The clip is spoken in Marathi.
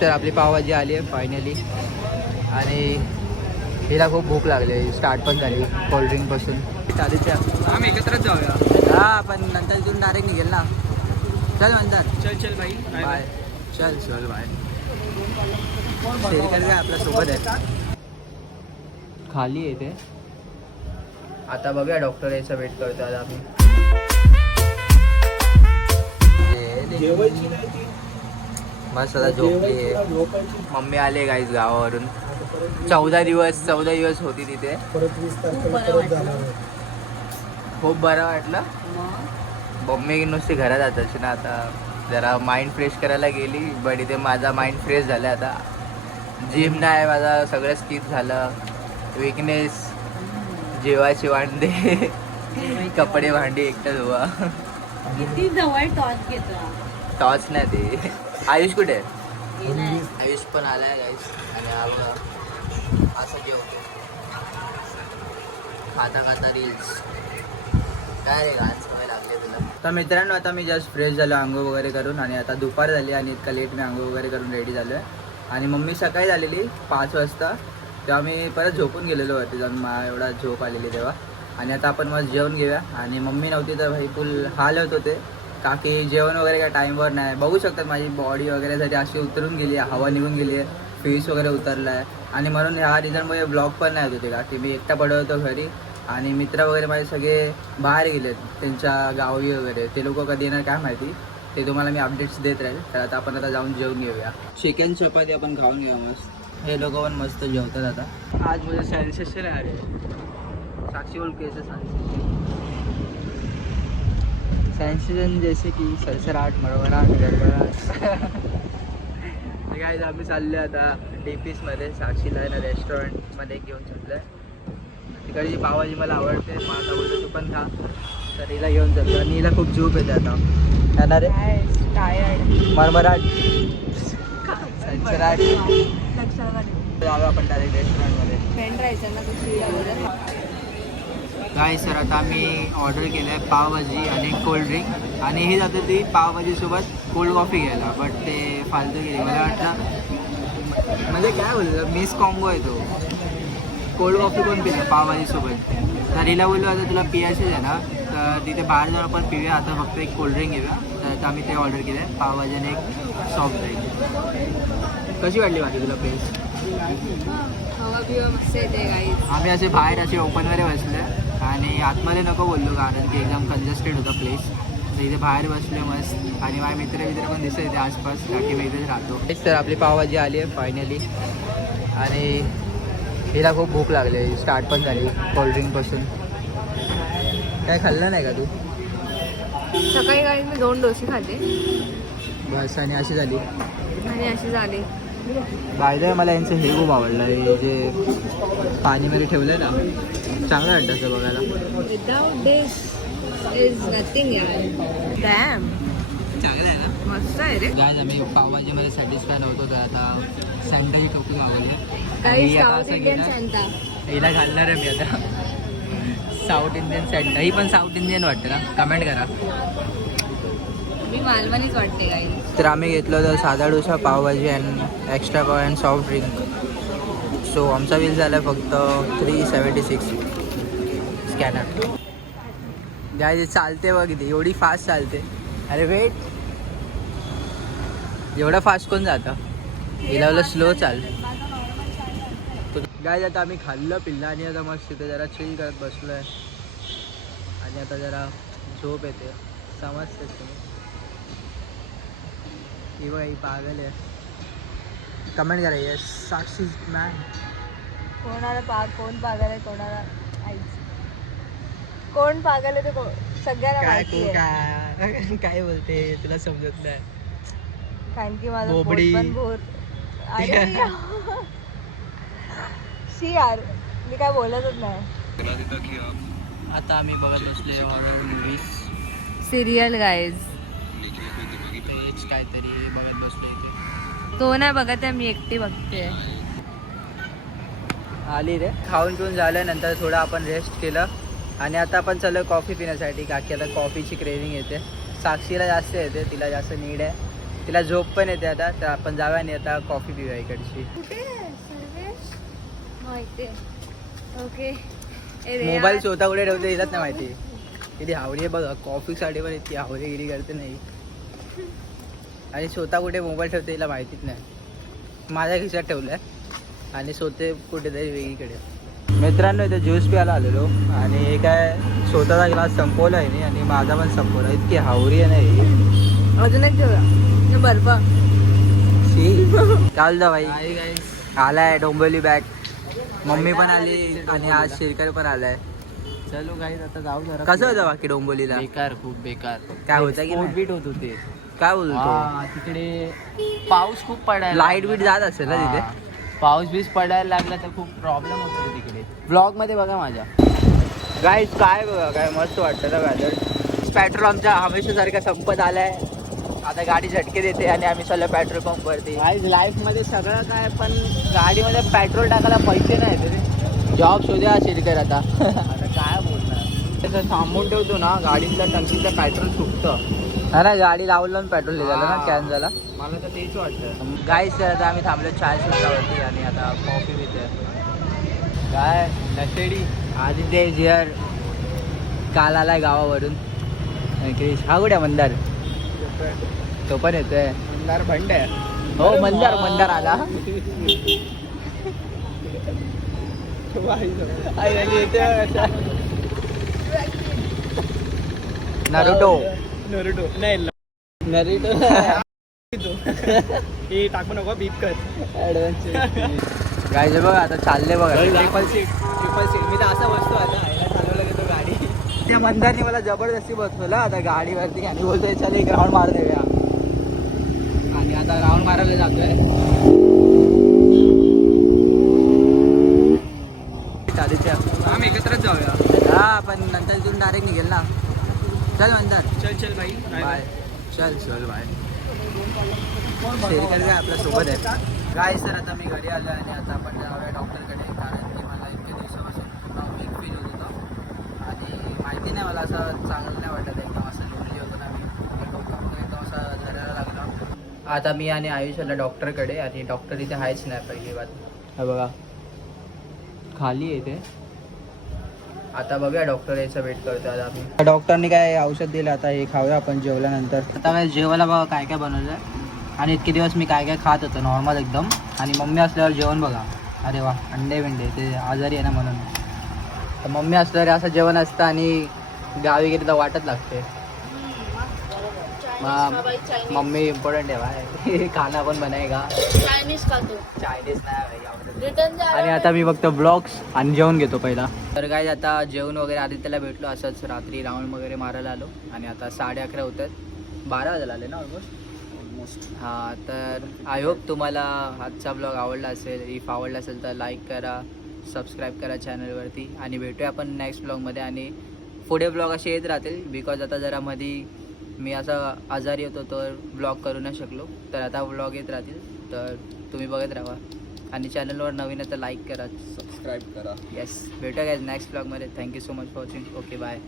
तर आपली पावभाजी आली आहे फायनली आणि हिला खूप भूक लागली आहे. स्टार्ट पण झाली कोल्ड्रिंकपासून चालीच्या आम्ही एकत्रच जाऊया. हा पण नंतर इथून डायरेक्ट निघेल ना. चल म्हणतात चल चल भाई बाय चल चल बाय शेरकर आपल्यासोबत आहे? खाली आहे ते. आता बघूया डॉक्टर याचा वेट करतो आता आम्ही. मस्त आता झोपली मम्मी आले गाईज गावावरून. चौदा दिवस चौदा दिवस होती तिथे. खूप बरं वाटलं. मम्मी नुसती घरात जाताची ना आता जरा माइंड फ्रेश करायला गेली बट इथे माझा माइंड फ्रेश झाला आता. जिम नाही माझा सगळं स्किप झालं. विकनेस जेवायची भांडे कपडे भांडी एकटं धुवा. किती जवळ टॉस घेतो टॉच नाही ते. आयुष कुठे आहे? आयुष पण आलाय आणि बघा. असं जेवतो. खाता खाता रील्स काय रे गाण सवय लागले तुला. तर मित्रांनो आता मी जस्ट फ्रेश झालो आंघोळ वगैरे करून. आणि आता दुपार झाली आणि इतका लेट मी आंघोळ वगैरे करून रेडी झालो आहे आणि मम्मी सकाळी झालेली पाच वाजता. तेव्हा मी परत झोपून गेलेलो वरती जाऊन. मा एवढा झोप आलेली तेव्हा. आणि आता आपण मस्त जेवण घेऊया. आणि मम्मी नव्हती तर भाई फुल हाल होत. होते जेवण वगैरे काय टाईमवर नाही. बघू शकतात माझी बॉडी वगैरेसाठी अशी उतरून गेली आहे हवा निघून गेली आहे फेस वगैरे उतरला आहे आणि म्हणून ह्या रिझनमुळे ब्लॉग पण नाही होत होते का? की मी एकटा पडत होतो घरी आणि मित्र वगैरे माझे सगळे बाहेर गेलेत त्यांच्या गावी वगैरे. ते लोक कधी येणार काय माहिती? ते तुम्हाला मी अपडेट्स देत राहील. तर आता आपण आता जाऊन जेवून घेऊया चिकन चपाती आपण खाऊन घेऊ मस्त. हे लोक पण मस्त जेवतात आता. आज म्हणजे सेन्सेशन आहे अरे साक्षी बोल कैसे सेन्सेशन जैसे की सरसराट मरवराट गडबडाट। काय आम्ही चाललो आता डीपीसमध्ये साक्षीला आहे ना रेस्टॉरंटमध्ये घेऊन चाललो तिकडची पावभाजी मला आवडते आता बोलतो तू पण खा. तर हिला घेऊन चाललो आणि हिला खूप झोप येते आता. येणार आहे टायर्ड मरमराट. सरसराट आपण डायरेक्ट रेस्टॉरंटमध्ये फ्रेंड राहायचं ना काय सर आता आम्ही ऑर्डर केलं आहे पावभाजी आणि कोल्ड्रिंक आणि हे जातं ती पावभाजीसोबत कोल्ड कॉफी घ्यायला बट ते फालतू गेली. मला वाटलं म्हणजे काय बोललं मिस कॉम्बो आहे तो. कोल्ड कॉफी कोण पिलं पावभाजीसोबत. तर हिला बोललो आता तुला पियायचीच आहे ना तर तिथे बाहेर जाऊन आपण पिऊया. आता फक्त एक कोल्ड्रिंक घेऊया. तर आता आम्ही ते ऑर्डर केलं आहे पावभाजी आणि एक सॉफ्ट ड्रिंक कशी वाटली बाकी तुला गाईज आम्ही असे बाहेर असे ओपनमध्ये बसले आणि आतमध्ये नको बोललो कारण की एकदम कंजेस्टेड होता प्लेस तर इथे बाहेर बसले मस्त. आणि माझे मित्र मित्र पण दिसत इथे आसपास. बाकी मी इथेच राहतो. तर आपली पावभाजी आली आहे फायनली आणि हिला खूप भूक लागली स्टार्ट पण झाली कोल्ड्रिंकपासून काय खाल्लं नाही का तू? सकाळी गाईज मी दोन डोसे खाल्ले बस आणि अशी झाली. आणि असे झाले. बायला मला यांचं हे खूप आवडलं हे जे पाणीमध्ये ठेवलं ना चांगलं वाटतं असं बघायला. विदाउट डिश इज नथिंग यार डॅम चांगलं आहे ना? मस्त आहे रे. गायज आम्ही पावभाजीमध्ये सॅटिस्फाय नव्हतो तर आता काही आता साऊथ इंडियन केलं, सांगता हिला घालणार आहे मी आता. साऊथ इंडियन ही पण साऊथ इंडियन वाटते ना? कमेंट करा. मी मालवणीच वाटते तर आम्ही घेतलं होतं साधा dosa pav bhaji and extra pav and soft drink so आमचा बिल झाला फक्त three seventy six scanner GPay चालते बघ इथे. एवढी फास्ट चालते. अरे वेट एवढं फास्ट कोण जातं? हिला स्लो चाल. गाय आता आम्ही खाल्लं पिल्लं आणि आता मस्त तिथे जरा चिल करत बसलो आहे आणि आता जरा झोप येते. समजते तुम्ही. ही ही पागल आहे. कमेंट करा येस साक्षी मॅन कोणाला पा कोण पागल आहे? कोणाला आईच कोण पागल आहे ते सगळ्यांना काय माहिती आहे. काय काय बोलते? तुला समजत नाही. कारण की माझं पोट बोबडी. पण भोर अरे शी यार मी काय बोलतच नाही. आता आम्ही बघत बसले हॉरर मूवीज सिरियल गाईज तेच काहीतरी बघत बसले इथे. तो नाही बघत आहे मी एकटी बघते. आली रे. खाऊन पिऊन झाल्यानंतर थोडं आपण रेस्ट केलं. आणि आता आपण चाललो कॉफी पिण्यासाठी का की आता कॉफीची क्रेविंग येते. साक्षीला जास्त येते तिला जास्त नीड आहे. तिला झोप पण येते आता तर आपण जाऊया आणि आता कॉफी पिऊया इकडची. आहे? मोबाईल. स्वतः कुठे ठेवते येतात ना माहिती. किती हावडी आहे बघा कॉफीसाठी पण इतकी हावरेगिरी करते नाही. आणि स्वतः कुठे मोबाईल ठेवते तिला माहितीच नाही. माझ्या खिशात ठेवलाय. आणि स्वतः कुठेतरी वेगळीकडे. मित्रांनो इथे ज्यूस प्यायला आलेलो. आणि हे काय स्वतःचा ग्लास संपवला आहे आणि माझा पण संपवला. इतकी हावरी आहे नाही अजून एक ठेवूया हे बर्फ चाल जा भाई आलाय डोंबिवली बॅग मम्मी पण आली आणि आज शिरकर पण आलाय. चलो गाईज आता जाऊ जरा कसं होतं बाकी डोंबिवलीला? बेकार खूप बेकार. काय होतं की? बीट होत होते. काय बोलतो? हा तिकडे पाऊस खूप पडायला लाइट बीट जात असेल ना तिथे. पाऊस बीस पडायला लागला तर खूप प्रॉब्लेम होतो तिकडे. ब्लॉगमध्ये बघा माझ्या. गाईज काय बघा काय मस्त वाटतं ना वेदर पेट्रोल आमच्या हमेशा सारखा संपत आलाय. आता गाडी झटके देते आणि आम्ही चाललो पेट्रोल पंप वरती. गाईज लाईफमध्ये सगळं काय पण गाडीमध्ये पेट्रोल टाकायला पैसे नाही तरी जॉब शोध्या शिरकर आता. आता काय बोलणार? थांबून ठेवतो ना गाडीतल्या टंकीचं पेट्रोल सुटतं. हा ना गाडी लावून लावून पेट्रोल झालं ना. कॅन झाला. मला तर तेच वाटतं गाईस तर आता आम्ही थांबलो चाय सुट्टावरती आणि आता कॉफी पितोय काय? नशेडी. आदित्य जियर काल आलाय गावावरून. क्रिश हा कुठे मंदार? तो पण येतोय. मंदार भंड आहे. हो मंदार मंदार आला. Naruto Naruto. नाही नरुटो. हे टाकू नको बीप कर. गायचं बघा आता चालले बघा. ट्रिपल सीट ट्रिपल सीट मी तर असा बसतो आता ह्याला चालवलं घेतो गाडी. त्या मंदारने मला जबरदस्ती बसवलं. आता गाडीवरती आणि बोलतोय चल एक राऊंड मार देऊया. आणि आता राऊंड मारायला जातोय. आम्ही एकत्रच जाऊया. हा पण नंतर तिथून डायरेक्ट निघेल ना. चल मंदार. चल चल भाई. बाय चल चल बाय. शेरकर काय आपल्यासोबत आहे. काय सर आता मी घरी आलो आणि आता आपण जाऊया डॉक्टरकडे कारण की मला इतके दिवसापासून वीक फील होत होतं. आणि माहिती नाही मला असं चांगलं नाही वाटत. एकदम असं लोनली होतो ना मी. डोकं वगैरे एकदम असं धरायला लागलं. आता मी आणि आयुष आला डॉक्टरकडे आणि डॉक्टर इथे आहेच नाही पहिली बात हा बघा. खाली आहे ते आता बघूया डॉक्टर यायचा वेट करतो आता आम्ही. डॉक्टरनी काय औषध दिलं आता हे खाऊया आपण जेवल्यानंतर. आता काय जेवायला बघा काय काय बनवलं आणि इतके दिवस मी काय काय खात होतो नॉर्मल एकदम. आणि मम्मी असल्यावर जेवण बघा. अरे वा अंडे बिंडे ते आजारी आहे ना म्हणून. तर मम्मी असल्यावर असं जेवण असतं आणि गावी गेली तर वाटत लागते. मम्मी इम्पॉर्टंट आहे भाई. खाना पण बनाएगा. चायनीज खातो चायनीज नाही भाई आवडत रिटर्न आणि आता मी फक्त ब्लॉग्स आणि जेवण घेतो पहिला. तर काय आता जेवण वगैरे आदित्यला भेटलो असंच रात्री राऊंड वगैरे मारायला आलो. आणि आता साडे अकरा होत आहेत बारा वाजायला आले ना ऑलमोस्ट ऑलमोस्ट हां तर आय होप तुम्हाला आजचा ब्लॉग आवडला असेल. इफ आवडला असेल तर लाईक करा सबस्क्राईब करा चॅनलवरती आणि भेटूया आपण नेक्स्ट ब्लॉगमध्ये आणि पुढे ब्लॉग असे येत राहतील बिकॉज आता जरा मधी मी असा आजारी होतो तर ब्लॉग करू नाही शकलो. तर आता ब्लॉग येत राहतील तर तुम्ही बघत राहा. आणि चॅनलवर नवीन आहे तर लाईक करा सबस्क्राईब करा. येस भेटूया काय नेक्स्ट ब्लॉगमध्ये thank you so much for watching okay bye